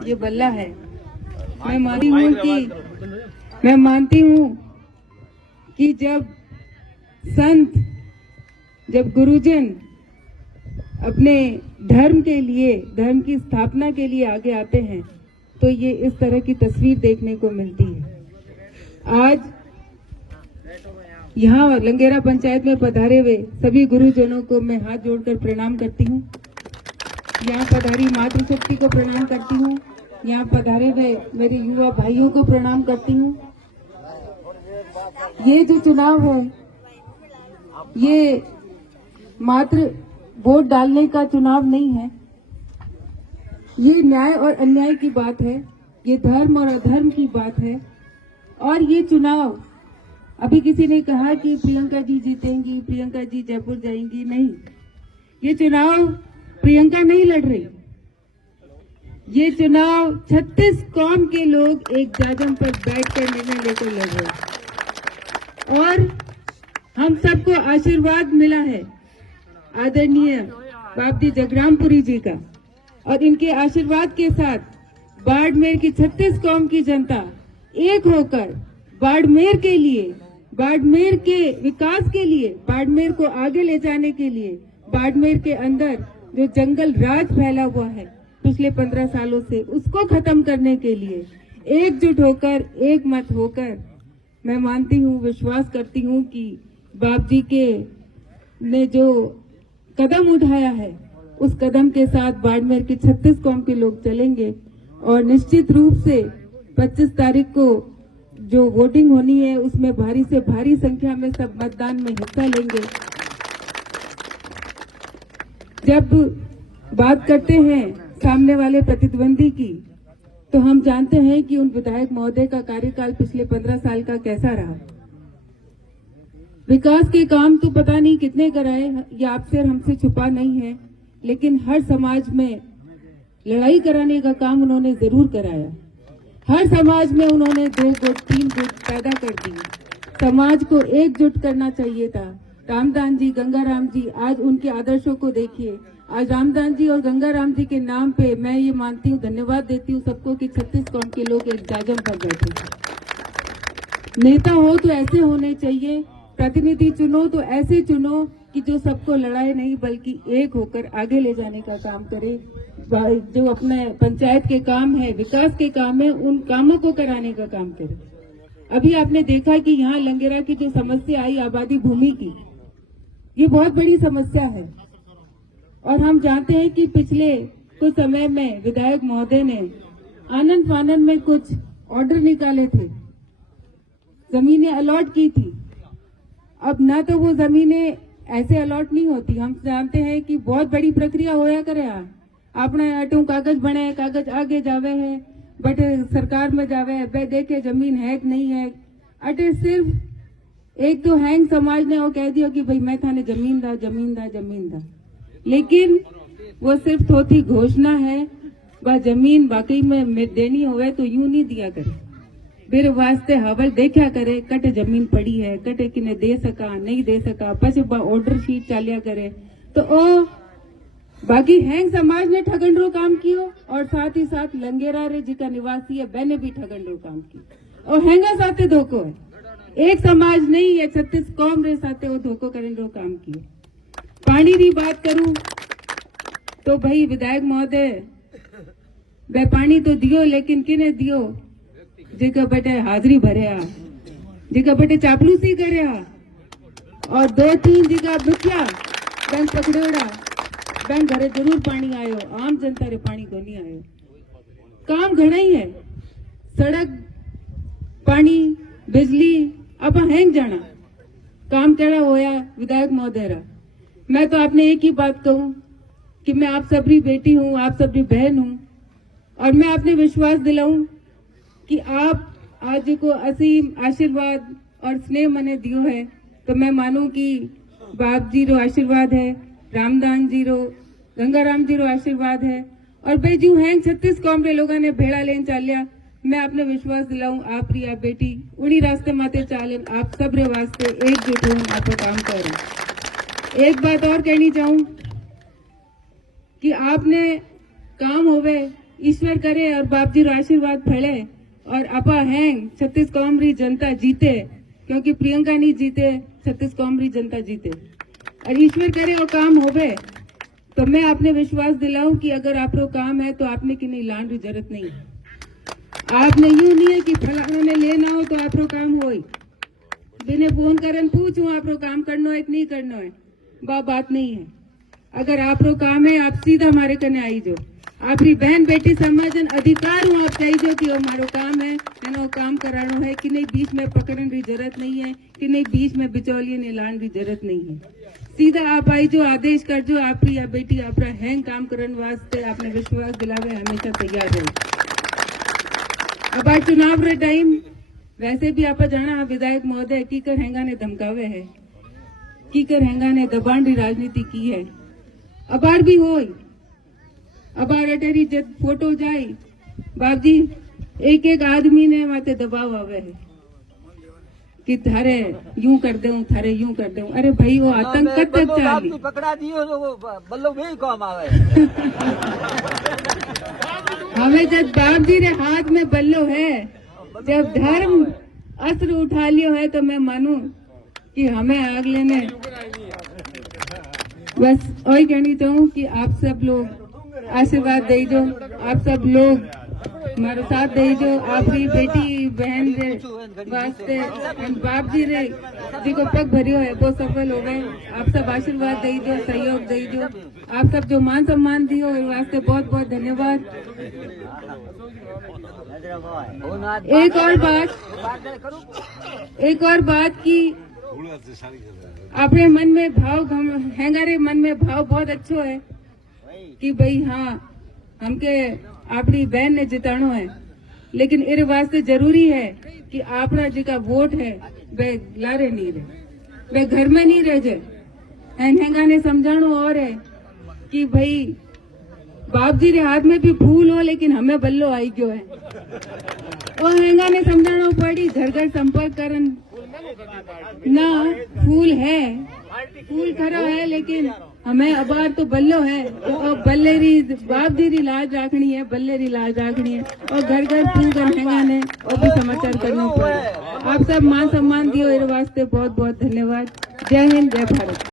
ये बल्ला है। मैं मानती हूँ कि जब संत, जब गुरुजन अपने धर्म के लिए, धर्म की स्थापना के लिए आगे आते हैं तो ये इस तरह की तस्वीर देखने को मिलती है। आज यहाँ लंगेरा पंचायत में पधारे हुए सभी गुरुजनों को मैं हाथ जोड़कर प्रणाम करती हूँ। यहाँ पधारी मातृशक्ति को प्रणाम करती हूँ। यहाँ पधारे हुए मेरे युवा भाइयों को प्रणाम करती हूँ। ये जो चुनाव है, ये मात्र वोट डालने का चुनाव नहीं है। ये न्याय और अन्याय की बात है, ये धर्म और अधर्म की बात है। और ये चुनाव, अभी किसी ने कहा कि प्रियंका जी जीतेंगी, प्रियंका जी जयपुर जाएंगी, नहीं, ये चुनाव प्रियंका नहीं लड़ रही। ये चुनाव 36 कौम के लोग एक जाजम पर बैठकर निर्णय लेकर लड़ रहे और हम सबको आशीर्वाद मिला है आदरणीय बाबजी जगरामपुरी जी का। और इनके आशीर्वाद के साथ बाड़मेर की 36 कौम की जनता एक होकर बाड़मेर के लिए, बाड़मेर के विकास के लिए, बाड़मेर को आगे ले जाने के लिए, बाड़मेर के अंदर जो जंगल राज फैला हुआ है पिछले 15 सालों से, उसको खत्म करने के लिए एकजुट होकर, एक मत होकर, मैं मानती हूँ, विश्वास करती हूँ कि बाप जी के ने जो कदम उठाया है उस कदम के साथ बाड़मेर के 36 कौम के लोग चलेंगे। और निश्चित रूप से 25 तारीख को जो वोटिंग होनी है उसमें भारी से भारी संख्या में सब मतदान में हिस्सा लेंगे। जब बात करते हैं सामने वाले प्रतिद्वंदी की, तो हम जानते हैं कि उन विधायक महोदय का कार्यकाल पिछले 15 साल का कैसा रहा। विकास के काम तो पता नहीं कितने कराए, ये आपसे और हमसे छुपा नहीं है, लेकिन हर समाज में लड़ाई कराने का काम उन्होंने जरूर कराया। हर समाज में उन्होंने 2 गुट 3 गुट पैदा कर दिए। समाज को एकजुट करना चाहिए था। रामदान जी, गंगाराम जी, आज उनके आदर्शों को देखिए। आज रामदान जी और गंगाराम जी के नाम पे मैं ये मानती हूँ, धन्यवाद देती हूँ सबको कि 36 कौम के लोग एक जाजम पर बैठे। नेता हो तो ऐसे होने चाहिए, प्रतिनिधि चुनो तो ऐसे चुनो कि जो सबको लड़ाई नहीं बल्कि एक होकर आगे ले जाने का काम करे। जो अपने पंचायत के काम है, विकास के काम है, उन कामों को कराने का काम करे। अभी आपने देखा कि यहाँ लंगेरा की जो समस्या आई आबादी भूमि की, ये बहुत बड़ी समस्या है। और हम जानते हैं कि पिछले कुछ समय में विधायक महोदय ने आनंद फानंद में कुछ ऑर्डर निकाले थे, जमीनें अलॉट की थी। अब ना तो वो जमीनें ऐसे अलॉट नहीं होती, हम जानते हैं कि बहुत बड़ी प्रक्रिया होया करे। आपने अटू कागज बने, कागज आगे जावे है, बट सरकार में जावे बे देखे जमीन है कि नहीं है। अटे सिर्फ एक तो हैंग समाज ने वो कह दिया कि भाई मैं थाने जमीन दा, जमीन दा, जमीन दा, लेकिन वो सिर्फ थोड़ी घोषणा है। वह जमीन वाकई में देनी होवे तो यूं नहीं दिया करे, फिर वास्ते हवल देखा करे कट जमीन पड़ी है, कटे किने दे सका नहीं दे सका, पछे ऑर्डर शीट चालिया करे। तो ओ बाकी हैंग समाज ने ठगंडरो काम कियो और साथ ही साथ लंगेरा रे जी का निवासी है बैने भी ठगंडरो काम कियो और हैंगा साथे धोखो है। एक समाज नहीं है, 36 कौम रे साथे वो धोखो करेंडरो काम कियो। पानी की बात करूं तो भाई विधायक महोदय वे पानी तो दियो, लेकिन किने दियो? जेका बटे हाजिरी भरया, जेका बटे चापलूसी करया और 2-3 जगह बिटिया बैंक पकड़ोड़ा, बैंक घरे जरूर पानी आयो, आम जनता रे पानी को नहीं आयो। काम घना ही है, सड़क, पानी, बिजली, अब हैंग जाना काम केड़ा होया विधायक महोदय रा। मैं तो आपने एक ही बात कहूं कि मैं आप सबरी बेटी हूं, आप सबरी बहन हूं, और मैं आपने विश्वास दिलाऊं कि आप आज को असीम आशीर्वाद और स्नेह मने दियो है, तो मैं मानूं कि बाप जी रो आशीर्वाद है, रामदान जी रो, गंगाराम जी रो आशीर्वाद है, और भाई जो हैं 36 कौम रे लोगों ने भेड़ा लेन चालिया। मैं आपने विश्वास दिलाऊं आप रिया बेटी उड़ी रास्ते माते चालन, आप सब रे वास्ते एकजुट हूं, आप काम करें। एक बात और कहनी चाहूं कि आपने काम होवे ईश्वर करे और बाप जी रो आशीर्वाद फले और अपा हैंग छत्तीस कौम री जनता जीते, क्योंकि प्रियंका नहीं जीते, छत्तीस कौम री जनता जीते और ईश्वर करे वो काम होवे। तो मैं आपने विश्वास दिलाऊं कि अगर आप रो काम है तो आपने की नहीं लान री जरूरत नहीं है। आपने यूं नहीं है कि फलाना ने लेना हो तो आप रो काम हो, बिने फोन करन पूछूं आप रो काम करना है कि नहीं करना है, बात नहीं है। अगर आप रो काम है आप सीधा हमारे कने आई जो, आपरी बहन बेटी समझन अधिकार हूँ आप कही जो कि हमारो काम है वो काम करानो है, कि नहीं बीच में पकड़न की जरूरत नहीं है, कि नहीं बीच में बिचौलिए ने लान की जरूरत नहीं है। सीधा आप आई जो आदेश कर जो आपरी या बेटी आपरा हैंग काम करन वास्ते आपने विश्वास दिलावे हमेशा तैयार है। अब आज चुनाव रे टाइम वैसे भी आप जाना विधायक महोदय कीकर हैंगा ने धमकावे है, कीकर हैंगा ने दबाण की राजनीति की है। अबार भी हो अबार अटेरी जब फोटो जाए बाप जी एक एक आदमी ने माते दबाव आवे है कि थारे यूं कर दे थारे यूं कर दे। अरे भाई वो आतंक कब तक चाली पकड़ा दियो तो वो बल्लो भी काम आवे। हमें जब बाप जी रे हाथ में बल्लो है, जब धर्म अस्त्र उठा लियो है तो मैं मानू कि हमें अगले ने बस वही कहनी चाहूँ कि आप सब लोग आशीर्वाद दे जो, आप सब लोग हमारे साथ दे जो, आपकी बेटी बहन रे वास्ते बाप जी रे जी को पग भरियो है वो सफल हो गए। आप सब आशीर्वाद दे जो, सहयोग दे जो, आप सब जो मान सम्मान दियो इस वास्ते बहुत बहुत धन्यवाद। एक और बात की अपने मन में भाव हैंगारे मन में भाव बहुत अच्छो है कि भाई हाँ हमके अपनी बहन ने जितानो है, लेकिन इस वास्ते जरूरी है कि आपना जी का वोट है वे लारे नहीं रहे, वे घर में नहीं रह जाए। हैंगा ने समझानो और है कि भाई बाप जी रे हाथ में भी फूल हो लेकिन हमें बल्लो आई क्यों है। और हैंगा ने समझानो पड़ी घर घर संपर्क करन ना फूल है, फूल खरा है लेकिन हमें अबार तो बल्लो है और बल्लेरी बाप जी री लाज राखनी है, बल्लेरी लाज राखनी है और घर घर फूल कर हैंगा ने और भी समाचार करना पड़े। आप सब मान सम्मान दियो इस वास्ते बहुत बहुत धन्यवाद। जय हिंद जय भारत।